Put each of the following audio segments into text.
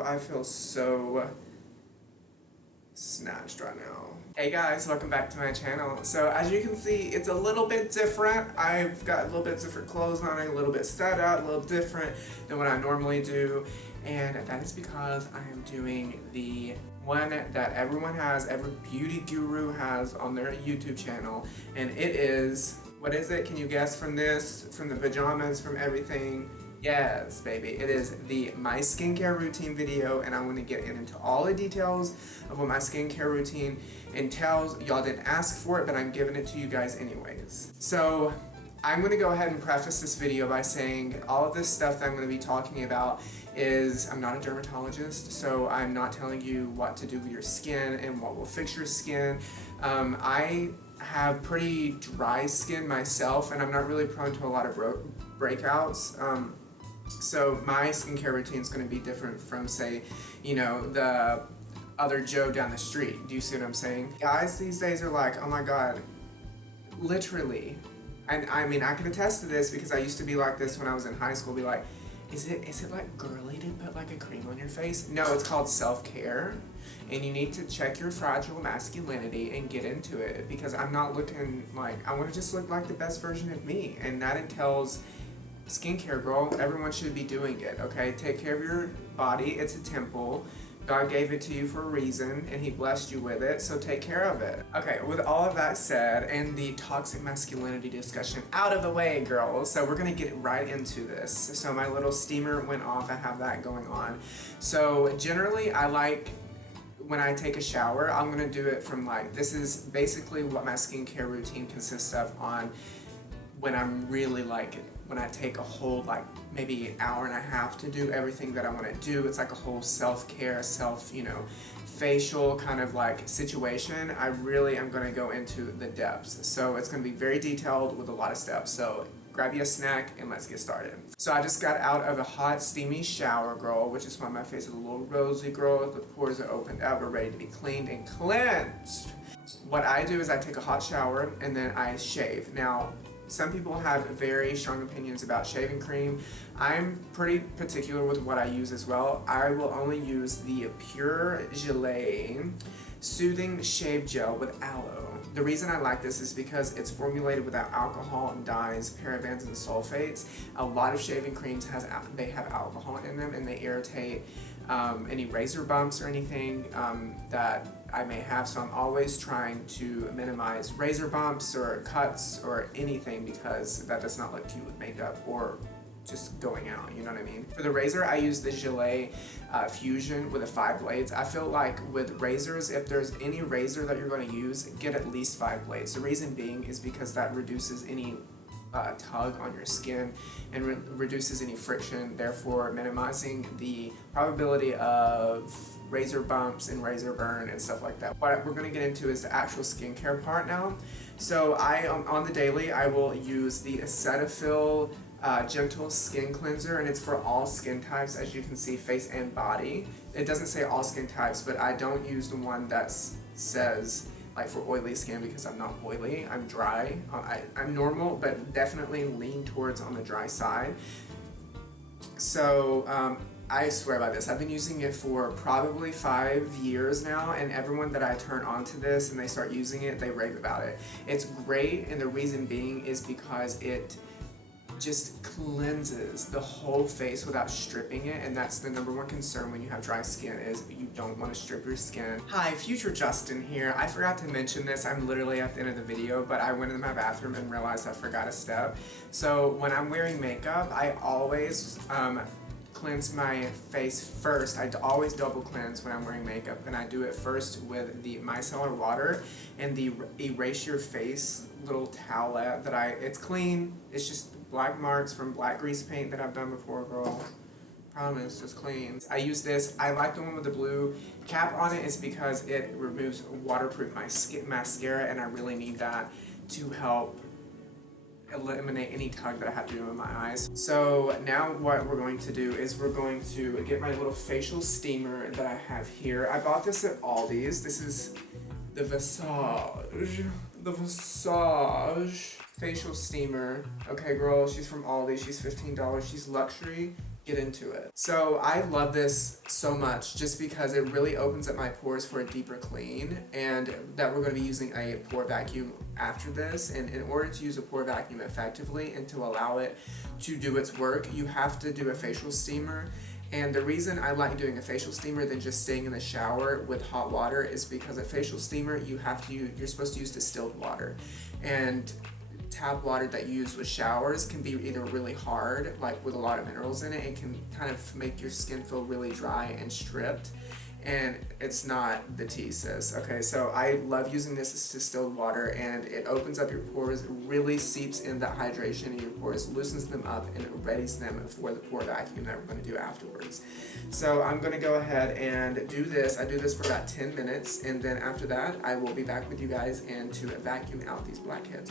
girl, I feel so snatched right now. Hey guys, welcome back to my channel. So as you can see, it's a little bit different. I've got a little bit different clothes on, a little bit set up, a little different than what I normally do. And that is because I am doing the one that everyone has, every beauty guru has on their YouTube channel. And it is, what is it? Can you guess from this, from the pajamas, from everything? Yes, baby. It is the My Skincare Routine video, and I want to get into all the details of what my skincare routine entails. Y'all didn't ask for it, but I'm giving it to you guys anyways. So I'm going to go ahead and preface this video by saying all of this stuff that I'm going to be talking about is, I'm not a dermatologist, so I'm not telling you what to do with your skin and what will fix your skin. I have pretty dry skin myself, and I'm not really prone to a lot of breakouts. So my skincare routine is going to be different from, say, you know, the other Joe down the street. Do you see what I'm saying? Guys these days are like, oh my god, literally. And I mean, I can attest to this because I used to be like this when I was in high school. Be like, is it like girly to put like a cream on your face? No, it's called self-care. And you need to check your fragile masculinity and get into it, because I'm not looking like, I want to just look like the best version of me. And that entails skincare, girl. Everyone should be doing it, okay? Take care of your body. It's a temple. God gave it to you for a reason, and He blessed you with it, so take care of it. Okay, with all of that said, and the toxic masculinity discussion out of the way, girls, so we're gonna get right into this. So my little steamer went off. I have that going on. So generally, I like, when I take a shower, I'm gonna do it from like, this is basically what my skincare routine consists of on when I'm really like, when I take a whole like maybe an hour and a half to do everything that I want to do. It's like a whole self-care, facial kind of like situation. I really am going to go into the depths. So it's going to be very detailed with a lot of steps. So grab you a snack and let's get started. So I just got out of a hot, steamy shower, girl, which is why my face is a little rosy, girl. The pores are opened up, we're ready to be cleaned and cleansed. What I do is I take a hot shower and then I shave. Now, some people have very strong opinions about shaving cream. I'm pretty particular with what I use as well. I will only use the Pure Gelée Soothing Shave Gel with aloe. The reason I like this is because it's formulated without alcohol, dyes, parabens, and sulfates. A lot of shaving creams have alcohol in them, and they irritate any razor bumps or anything that I may have. So I'm always trying to minimize razor bumps or cuts or anything, because that does not look cute with makeup or just going out, you know what I mean? For the razor, I use the Gelée Fusion with the 5 blades. I feel like with razors, if there's any razor that you're going to use, get at least 5 blades. The reason being is because that reduces any tug on your skin and reduces any friction, therefore minimizing the probability of razor bumps and razor burn and stuff like that. What we're going to get into is the actual skincare part now. So on the daily, I will use the Cetaphil Gentle Skin Cleanser, and it's for all skin types, as you can see, face and body. It doesn't say all skin types, but I don't use the one that says like for oily skin, because I'm not oily, I'm dry. I'm normal, but definitely lean towards on the dry side. So I swear by this. I've been using it for probably 5 years now, and everyone that I turn on to this and they start using it, they rave about it. It's great, and the reason being is because it just cleanses the whole face without stripping it, and that's the #1 concern when you have dry skin, is you don't want to strip your skin. Hi, future Justin here. I forgot to mention this. I'm literally at the end of the video, but I went into my bathroom and realized I forgot a step. So when I'm wearing makeup, I always cleanse my face first. I always double cleanse when I'm wearing makeup, and I do it first with the micellar water and the Erase Your Face little towelette it's clean. It's just black marks from black grease paint that I've done before, girl. Promise, it's clean. I use this. I like the one with the blue cap on it, is because it removes waterproof mascara, and I really need that to help eliminate any tug that I have to do in my eyes. So now what we're going to do is we're going to get my little facial steamer that I have here. I bought this at Aldi's. This is the Visage facial steamer. Okay, girl, she's from Aldi. She's $15. She's luxury get into it. So I love this so much just because it really opens up my pores for a deeper clean, and that we're going to be using a pore vacuum after this. And in order to use a pore vacuum effectively and to allow it to do its work, you have to do a facial steamer. And the reason I like doing a facial steamer than just staying in the shower with hot water is because a facial steamer you're supposed to use distilled water, and tap water that you use with showers can be either really hard, like with a lot of minerals in it, and can kind of make your skin feel really dry and stripped, and it's not the tea, sis. Okay, so I love using this as distilled water, and it opens up your pores, really seeps in that hydration in your pores, loosens them up, and it readies them for the pore vacuum that we're going to do afterwards. So I'm going to go ahead and do this. I do this for about 10 minutes, and then after that I will be back with you guys and to vacuum out these blackheads.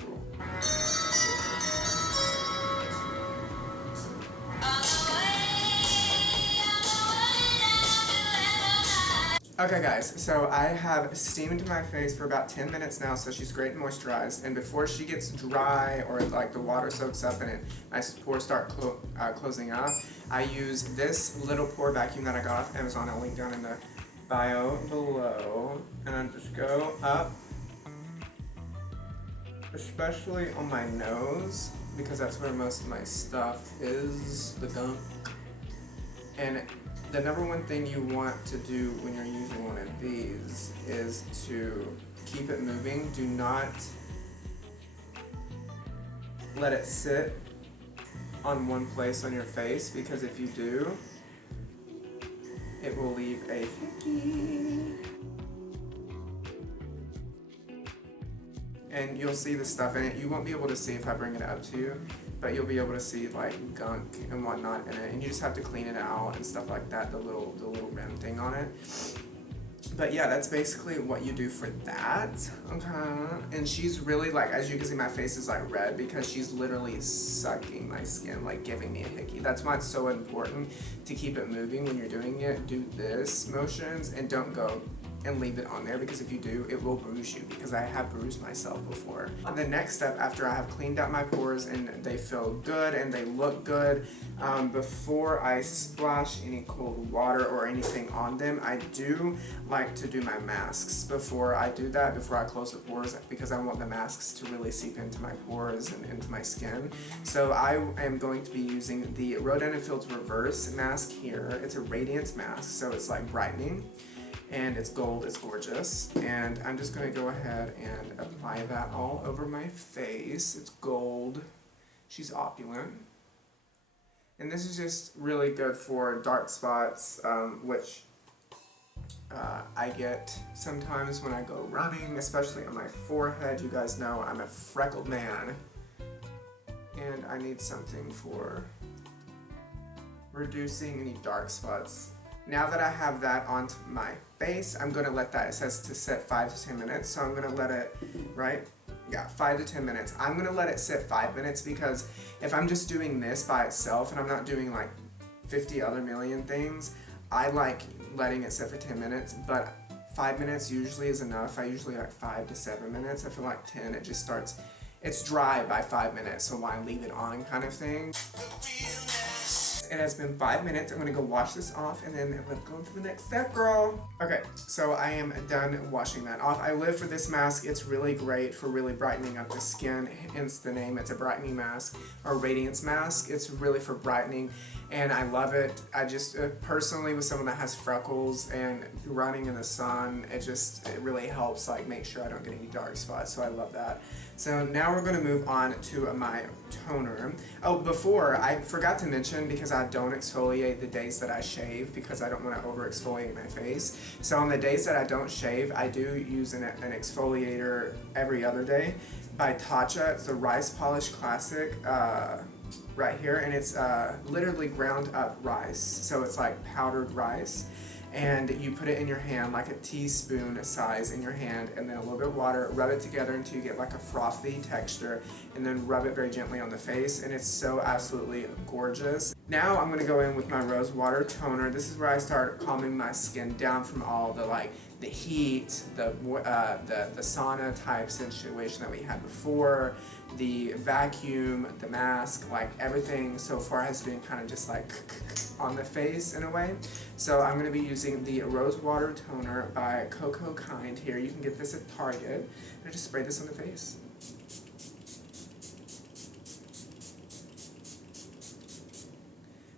Okay guys, so I have steamed my face for about 10 minutes now, so she's great and moisturized, and before she gets dry or like the water soaks up and my pores start closing up, I use this little pore vacuum that I got off Amazon. I'll link down in the bio below, and I just go up, especially on my nose, because that's where most of my stuff is, the gunk. And the number one thing you want to do when you're using one of these is to keep it moving. Do not let it sit on one place on your face, because if you do, it will leave a hickey. And you'll see the stuff in it. You won't be able to see if I bring it up to you, but you'll be able to see like gunk and whatnot in it, and you just have to clean it out and stuff like that, the little rim thing on it. But yeah, that's basically what you do for that. Okay, and she's really, like, as you can see, my face is like red because she's literally sucking my skin, like giving me a hickey. That's why it's so important to keep it moving when you're doing it. Do this motions and don't go and leave it on there, because if you do, it will bruise you, because I have bruised myself before. The next step, after I have cleaned out my pores and they feel good and they look good, before I splash any cold water or anything on them, I do like to do my masks before I do that, before I close the pores, because I want the masks to really seep into my pores and into my skin. So I am going to be using the Rodan & Fields Reverse mask here. It's a radiance mask, so it's like brightening, and it's gold, it's gorgeous. And I'm just gonna go ahead and apply that all over my face. It's gold, she's opulent. And this is just really good for dark spots, which I get sometimes when I go running, especially on my forehead. You guys know I'm a freckled man, and I need something for reducing any dark spots. Now that I have that onto my face, I'm going to let that, it says to sit 5 to 10 minutes, so I'm going to let it, right? Yeah, 5 to 10 minutes. I'm going to let it sit 5 minutes, because if I'm just doing this by itself and I'm not doing like 50 other million things, I like letting it sit for 10 minutes, but 5 minutes usually is enough. I usually like 5 to 7 minutes. I feel like 10, it just starts, it's dry by 5 minutes, so why leave it on, kind of thing. It has been 5 minutes. I'm gonna go wash this off, and then let's go into the next step, girl. Okay, so I am done washing that off. I live for this mask. It's really great for really brightening up the skin, hence the name. It's a brightening mask, or radiance mask. It's really for brightening, and I love it. I just, personally, with someone that has freckles and running in the sun, it really helps, like, make sure I don't get any dark spots, so I love that. So now we're gonna move on to my toner. Oh, before, I forgot to mention, because I don't exfoliate the days that I shave, because I don't want to over exfoliate my face. So on the days that I don't shave, I do use an exfoliator every other day by Tatcha. It's the Rice Polish Classic right here, and it's literally ground up rice. So it's like powdered rice. And you put it in your hand, like a teaspoon size in your hand, and then a little bit of water, rub it together until you get like a frothy texture, and then rub it very gently on the face, and it's so absolutely gorgeous. Now I'm going to go in with my rose water toner. This is where I start calming my skin down from all the the heat, the sauna type situation that we had before, the vacuum, the mask, like everything so far has been kind of just like on the face in a way. So I'm going to be using the Rose Water Toner by Coco Kind here. You can get this at Target. I just spray this on the face.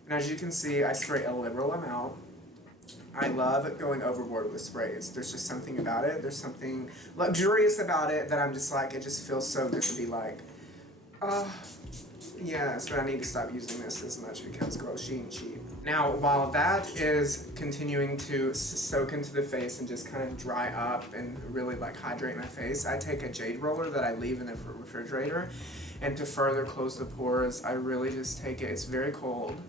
And as you can see, I spray a liberal amount. I love going overboard with sprays. There's just something about it. There's something luxurious about it that I'm just like, it just feels so good to be like, yes, but I need to stop using this as much because, girl, she ain't cheap. Now, while that is continuing to soak into the face and just kind of dry up and really like hydrate my face, I take a jade roller that I leave in the refrigerator, and to further close the pores, I really just take it, it's very cold,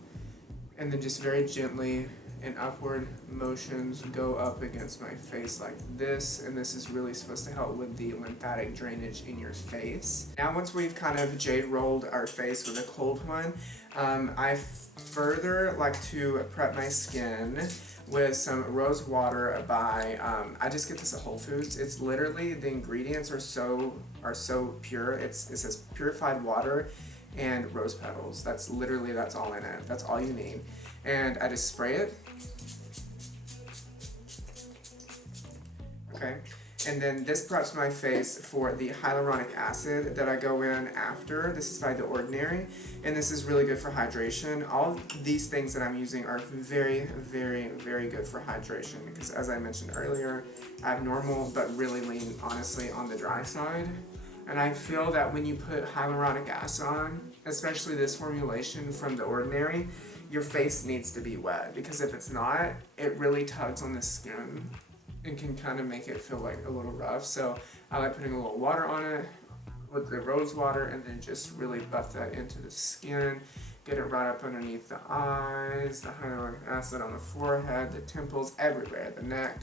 and then just very gently in upward motions go up against my face like this, and this is really supposed to help with the lymphatic drainage in your face. Now once we've kind of jade rolled our face with a cold one, I further like to prep my skin with some rose water by, I just get this at Whole Foods. It's literally, the ingredients are so pure. It says purified water and rose petals. That's all in it. That's all you need. And I just spray it. Okay. And then this preps my face for the hyaluronic acid that I go in after. This is by The Ordinary, and this is really good for hydration. All these things that I'm using are very, very, very good for hydration because, as I mentioned earlier, I have normal but really lean, honestly, on the dry side. And I feel that when you put hyaluronic acid on, especially this formulation from The Ordinary, your face needs to be wet, because if it's not, it really tugs on the skin and can kind of make it feel like a little rough. So I like putting a little water on it with the rose water and then just really buff that into the skin, get it right up underneath the eyes, the hyaluronic acid on the forehead, the temples, everywhere, the neck.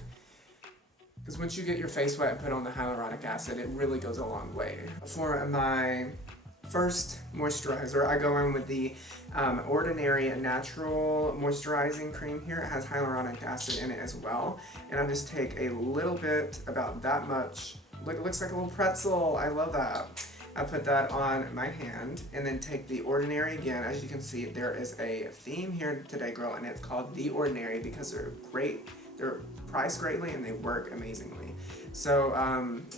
Because once you get your face wet and put on the hyaluronic acid, it really goes a long way. For my first moisturizer, I go in with the Ordinary Natural Moisturizing Cream here. It has hyaluronic acid in it as well. And I just take a little bit, about that much. Look, it looks like a little pretzel. I love that. I put that on my hand and then take the Ordinary again. As you can see, there is a theme here today, girl, and it's called The Ordinary because they're great. They're priced greatly and they work amazingly. So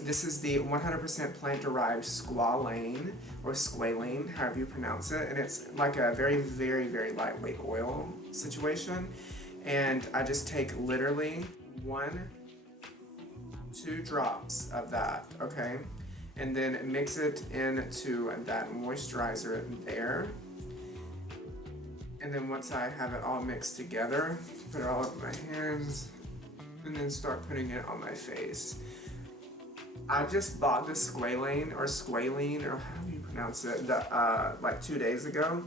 this is the 100% plant-derived squalane, or squalane, however you pronounce it, and it's like a very, very, very lightweight oil situation. And I just take literally 1-2 drops of that, okay? And then mix it into that moisturizer there. And then once I have it all mixed together, put it all over my hands, and then start putting it on my face. I just bought the squalane, or however you pronounce it, like 2 days ago.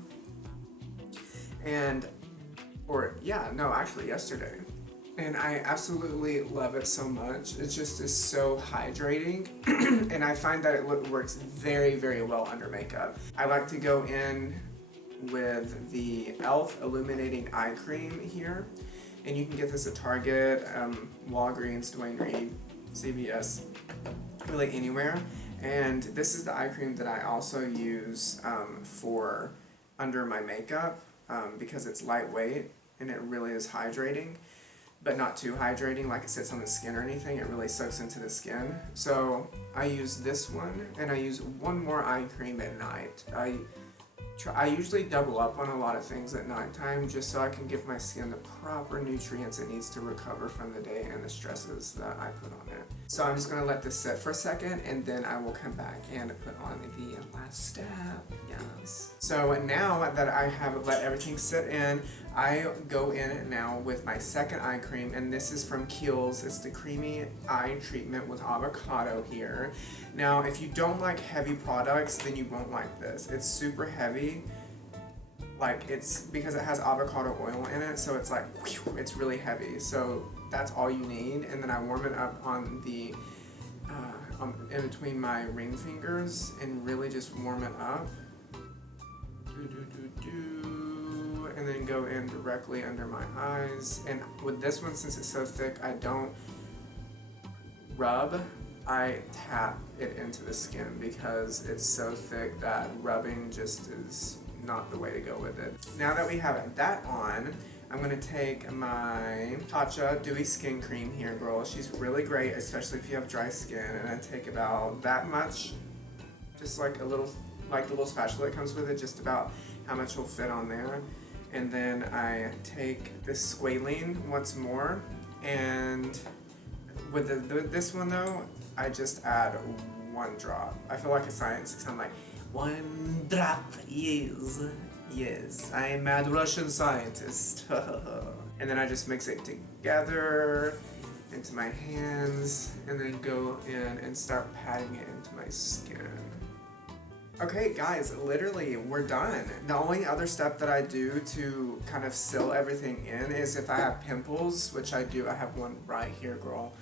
Actually yesterday. And I absolutely love it so much. It just is so hydrating. And I find that it works very, very well under makeup. I like to go in with the e.l.f. Illuminating Eye Cream here. And you can get this at Target, Walgreens, Duane Reade, CVS, really anywhere. And this is the eye cream that I also use for under my makeup because it's lightweight and it really is hydrating, but not too hydrating like it sits on the skin or anything. It really soaks into the skin. So I use this one, and I use one more eye cream at night. I usually double up on a lot of things at nighttime just so I can give my skin the proper nutrients it needs to recover from the day and the stresses that I put on it. So I'm just going to let this sit for a second, and then I will come back and put on the last step. Yes. So now that I have let everything sit in, I go in now with my second eye cream, and this is from Kiehl's. It's the Creamy Eye Treatment with Avocado here. Now, if you don't like heavy products, then you won't like this. It's super heavy. Like, it's because it has avocado oil in it, so it's like, whew, it's really heavy. So that's all you need. And then I warm it up on the, in between my ring fingers, and really just warm it up. and then go in directly under my eyes. And with this one, since it's so thick, I don't rub, I tap it into the skin because it's so thick that rubbing just is not the way to go with it. Now that we have that on, I'm going to take my Tatcha Dewy Skin Cream here, girl. She's really great, especially if you have dry skin. And I take about that much, just like a little, like the little spatula that comes with it, just about how much will fit on there. And then I take this squalene once more, and with this one though, I just add 1 drop. I feel like a scientist. I'm like, 1 drop, yes, I'm a mad Russian scientist. And then I just mix it together into my hands, and then go in and start patting it into my skin. Okay guys, literally we're done. The only other step that I do to kind of seal everything in is if I have pimples, which I do, I have one right here, girl.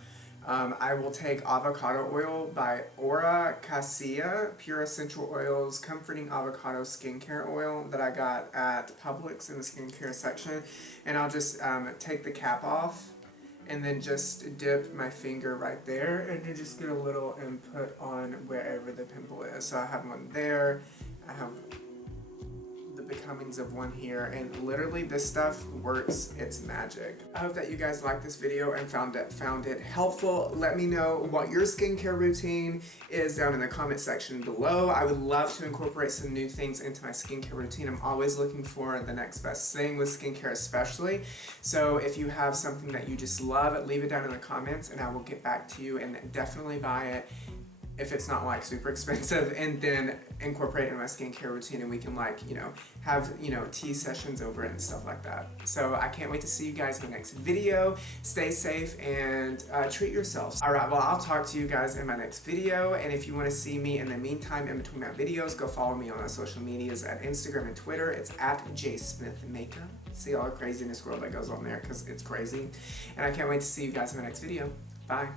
I will take avocado oil by Aura Cassia, Pure Essential Oils Comforting Avocado Skincare Oil that I got at Publix in the skincare section. And I'll just take the cap off and then just dip my finger right there and then just get a little input on wherever the pimple is. So I have one there, I have the becomings of one here, and literally this stuff works. It's magic. I hope that you guys liked this video and found it helpful. Let me know what your skincare routine is down in the comment section below. I would love to incorporate some new things into my skincare routine. I'm always looking for the next best thing with skincare especially. So if you have something that you just love, leave it down in the comments and I will get back to you, and definitely buy it if it's not like super expensive, and then incorporate it in my skincare routine, and we can like, you know, have, you know, tea sessions over it and stuff like that. So I can't wait to see you guys in the next video. Stay safe and treat yourselfs. Alright, well, I'll talk to you guys in my next video, and if you want to see me in the meantime in between my videos, go follow me on my social medias at Instagram and Twitter. It's at JSmithMakeup. See all the craziness world that goes on there because it's crazy. And I can't wait to see you guys in my next video. Bye.